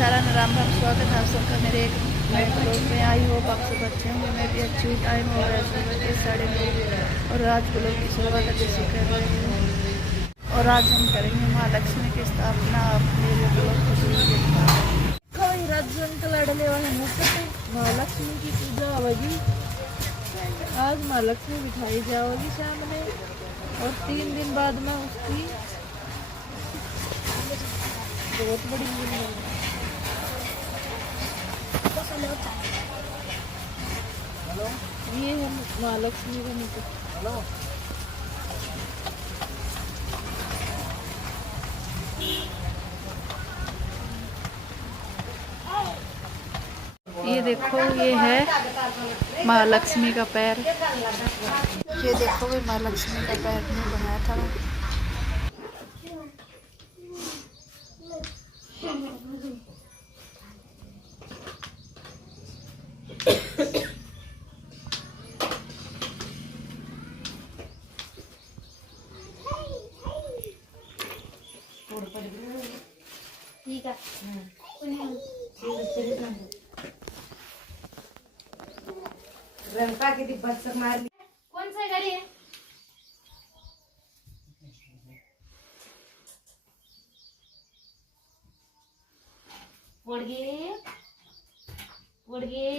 सारा राम राम। स्वागत है आप सबका मेरे एक नए ब्लॉग में। आई होप आप सब अच्छे होंगे। मैं भी अच्छी हूँ। टाइम हो गया सुबह के 9:30 और आज ब्लॉग की शुरुआत अच्छे से कर रहे हैं। और आज हम करेंगे माँ लक्ष्मी की स्थापना। आप मेरे ब्लॉग को शुरू देखना। कई राजन का लड़ने वाले मुफ्त माँ लक्ष्मी की पूजा होगी। आज माँ लक्ष्मी बिठाई जाओगी सामने और 3 दिन बाद में उसकी बहुत बड़ी ये है माँ लक्ष्मी का मुकुट। ये देखो, ये है माँ लक्ष्मी का पैर। ये देखो भी माँ लक्ष्मी का पैर नहीं बनाया था। ठीक है। रंका किती बचक मारली। कौन सा गाड़ी है? पोडगे पोडगे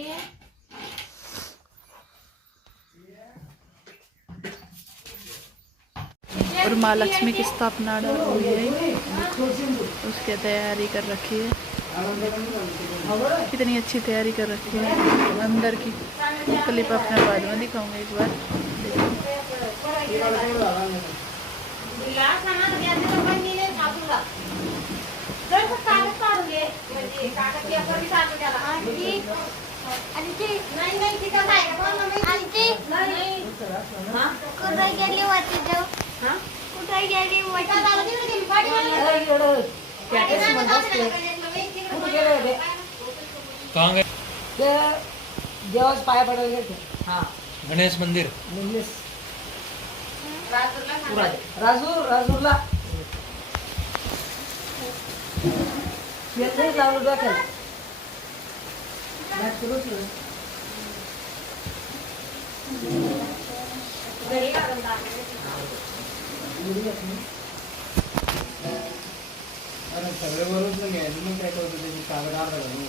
और माँ लक्ष्मी की स्थापना हुई है। उसकी तैयारी कर रखी है। कितनी अच्छी तैयारी कर रखी है अंदर की। क्लिप अपने बाद में दिखाऊंगा एक बार। देवास पाया पडायला गेले। हाँ गणेश मंदिर राजूरला लावलं डोक्याला। सगळे बरोबर घ्यायचं मग काय करतो त्याची कागद अर्धा घालून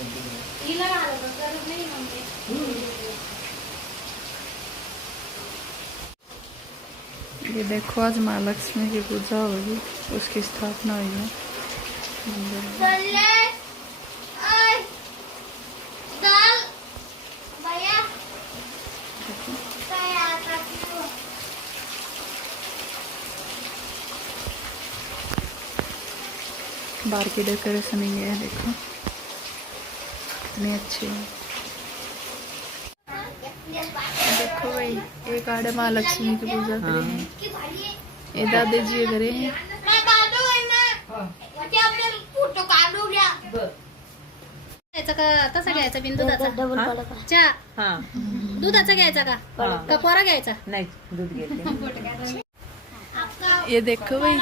ये देखो, आज माँ लक्ष्मी की पूजा होगी। उसकी स्थापना हुई है मंदिर में। बाहर की डेकोरेशन ही है, देखो कितनी अच्छी है। देखो भाई, एक आड़े माँ लक्ष्मी की पूजा करें। ये दादी जी करे हैं। तसा घ्यायचा बिन दुधाचा चहा? दुधाचा घ्यायचा का कोरा घ्यायचा? नाही दूध घेते। ये देखो भाई,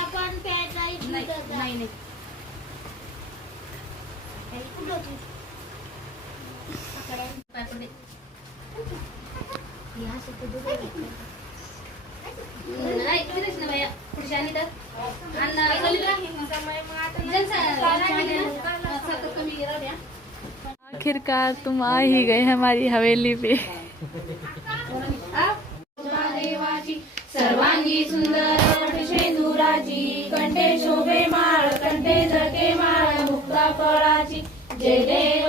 नाही आखिरकार तुम आ ही गए हमारी हवेली पे। सर्वांगी सुंदर शेंदुराची, कंठे शोभे माळ, कंठे झळके माळ मुक्ता फळाची। जय देव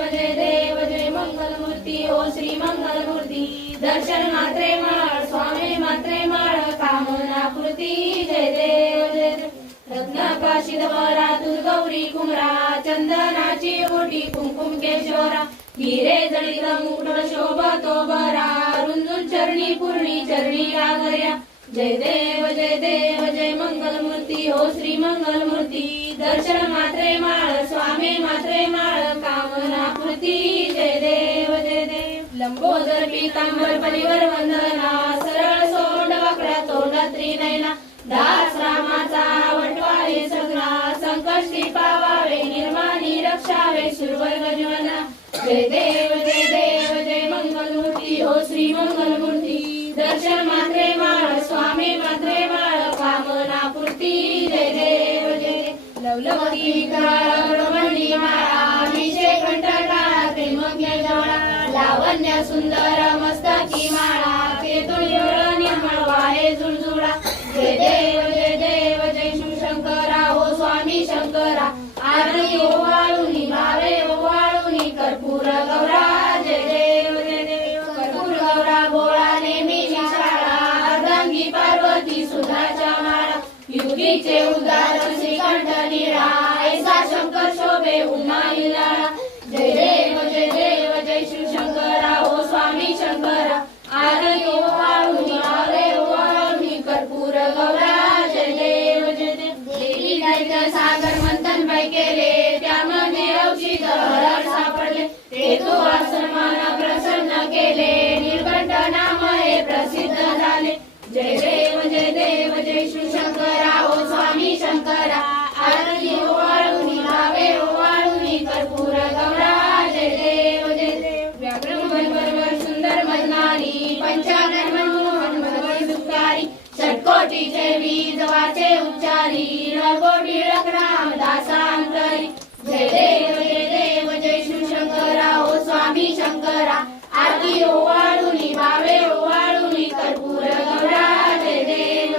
जय मंगल मूर्ती, ओ श्री मंगल मूर्ती। दर्शन मात्रे माळ, स्वामी मात्रे माळ, कामना पूर्ती। जय देव रत्नकाशिद वरा, दुर्गौरी कुमरा, चंदनाची ओटी कुंकुम केशोरा। हिरे जडित मुकुट शोभतो बरा, रुंजून चरणी पूर्णी चरणी आगर्या। जय देव जय मंगल मूर्ती, हो श्री मंगल मूर्ती। दर्शन मात्रे माळ, स्वामी मात्रे माळ, कामना पूर्ती। जय देव लंबोदर पीतांबर पलीवर वंदना, सरळ सोंड वाकड्या तोंडात त्रिनयना। दास रामाचा वटवाळे सगळा, संकष्टी पावावे निर्माणी रक्षावे, सुरवर जय देव जय मंगलमूर्ती हो श्री मंगलमूर्ती दर्शन मात्रे माळ स्वामी मात्रे माळ कामना पूर्ती जय देव लवलवती ब्रह्मणी माळा विषे कंठकाळा प्रेमज्ञ जवळा लावण्य सुंदर मस्तकी माळा ते तुळयोळ निर्मळ वाहे झुळझुळा जय देव जय शिवशंकरा हो स्वामी शंकरा आरती ओवाळुनी भावे ओवाळुनी कर्पूर गौरा जय देव कर्पूर गौरा गोळा नेहमी शाळा अर्धांगी पार्वती सुधाच्या माळा युगीचे उदार श्रीकंठ निळा ऐसा शंकर शोभे उमा हिलाळा जय देव जय शिवशंकरा हो स्वामी शंकरा आरती ओवाळुनी भावे ओवाळुनी कर्पूर गौरा जय देव देवी दैत्य सागर मंथन पै केले त्यामध्ये औषध हर सापडले ते तो आसमान प्रसन्न केले नीलकंठ नाम हे प्रसिद्ध झाले जय देव जय शिवशंकरा हो स्वामी शंकरा आरती ओवाळुनी भावे ओवाळुनी कर्पूर गौरा जय देव व्याघ्र बरोबर सुंदर मजनारी पंचानन मनमोहन मनोहर सुखारी षटकोटीचे वीज वाचे उच्चारी रघोटी राम दासांतरी जय देव जय शिवशंकरा हो स्वामी शंकरा आरती ओवाळुनी भावे ओवाळुनी कर्पूर गौरा जय देव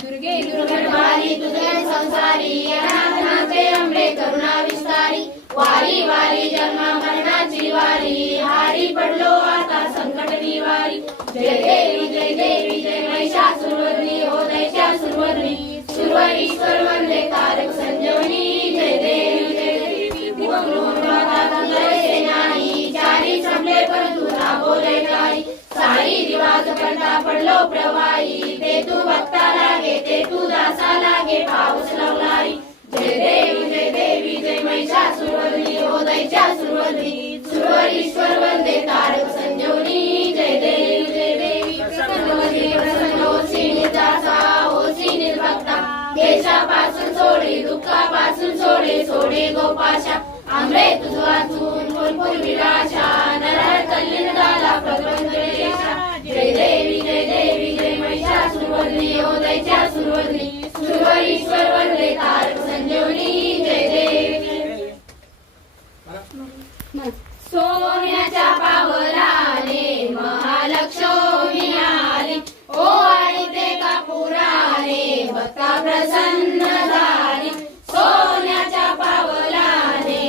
दुर्गे दुर्गणवारी दुर्गण संसारी अनाथनाथे अंबे करुणा विस्तारी वारी वारी जन्म मरणाची वारी हारी पडलो आता संकट निवारी जय देवी जय महिषासुरवरनी हो दैत्यासुरवरनी सुरवरीश्वर वंदे तारक संजीवनी जय देवी नाही चारी संपले परंतु ना बोले काही सारी दिवास करता पडलो प्रवाही ते तू भक्ता लागे ते तू दासा लागे पाऊस लावणारी जय देवी जय महिषासुरवरनी हो दैत्यासुरवरनी सुरवरीश्वर वंदे तारक संजीवनी जय देवी प्रसन्न होसी निर्दासा होसी निर्भक्ता देशापासून सोडे दुःखापासून सोडे गोपाशा आंबे तुझ वाचून भरपूर विलाशा नरहर तल्लीन झाला प्रपंच जय देवी जय महिषासुरवरनी हो दैत्यासुरवरनी सुरवरीश्वर वंदे तारक संजीवनी जय देवी सोन्याच्या पावलाने महालक्ष्मी आली ओ आई ते कापुराने भक्ता प्रसन्न झाली सोन्याच्या पावलाने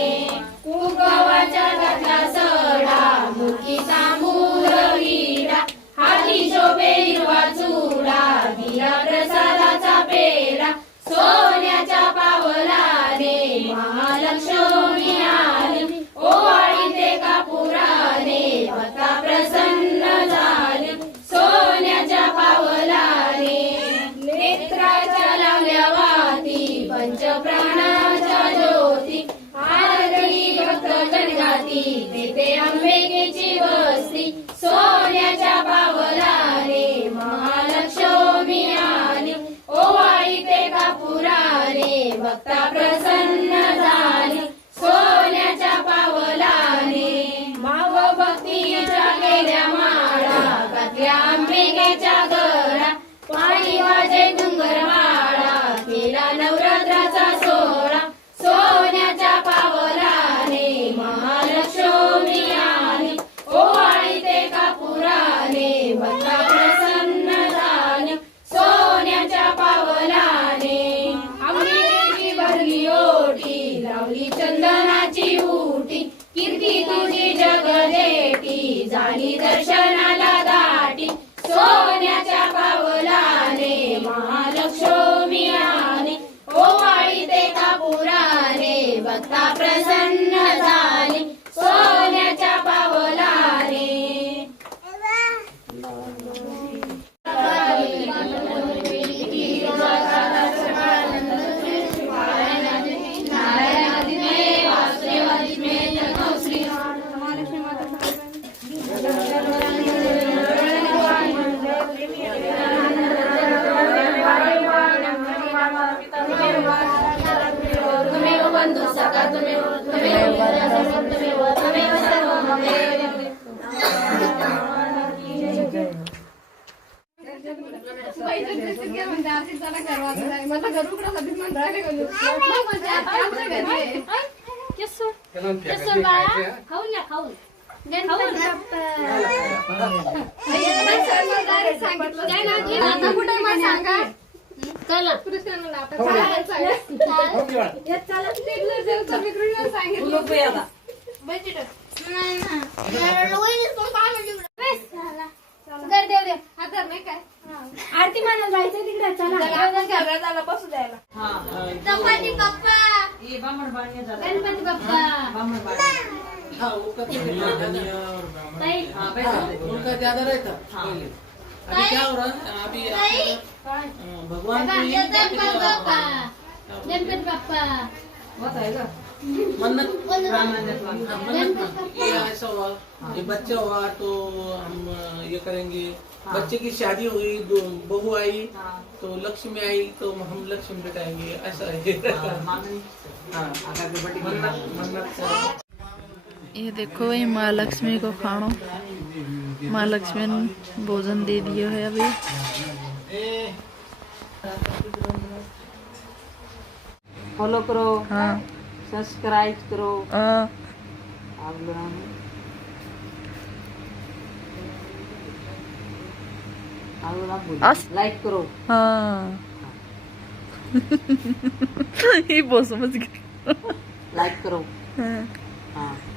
कुंकवाच्या घातला सडा मुखीचा मूर विडा हाती शोभे हिरवा चुडा दिला प्रसादाचा पेढा सोन्याच्या पावलाने महालक्ष्मी आली ओ आई ते कापुराने भक्ता प्रसन्न झाली सोन्याच्या पावलाने नेत्राच्या लावल्या वाती पंचप्राणाच्या ज्योती आरती भक्त गणगाती तेथे अंबिकेची वस्ती सोन्याच्या पावलाने महालक्ष्मी आली ओ आई ते कापुराने भक्ता प्रसन्न झाली सोन्याच्या पावलाने माव भक्तीच्या गेल्या माळा घातल्या अंबिकेच्या गळा पाणी वाजे डुंगर माळा केला नवरात्राचा सोहळा सोन्याच्या पावलाने महालक्ष्मी आली ओ आई ते कापुराने भक्ता प्रसन्न झाली सोन्याच्या पावलाने अंबिकेची भरली ओटी लावली चंदनाची उटी कीर्ती तुझी जगदेटी झाली दर्शनाला दाटी सोन्याच्या पावलाने महालक्ष्मी आली ओ आई ते कापुराने भक्ता प्रसन्न झाली सोन्याच्या पावलाने वासुदेवादी मे जन्म श्री खाऊन घ्या खाऊन आरती मानायला जायचं तिकडे चला बसू द्यायला गणपती बाप्पा गणपती बाप्पा हाँ, वो करते हैं धनिया और उनका ज्यादा रहता पहले। अभी क्या हो रहा है अभी भगवान को ये गणपती बाप्पा बताएगा मन्नत मन्नत ये ऐसा हुआ ये बच्चा हुआ तो हम ये करेंगे बच्चे की शादी हुई बहू आई तो लक्ष्मी आई तो हम लक्ष्मी बिठाएंगे ऐसा है हाँ मन्नत ये देखो भाई माँ लक्ष्मी को खानो माँ लक्ष्मी ने भोजन दे दिया है अभी फॉलो करो हाँ सब्सक्राइब करो हाँ लाइक करो हाँ ये बहुत समझ गई लाइक करो हाँ हाँ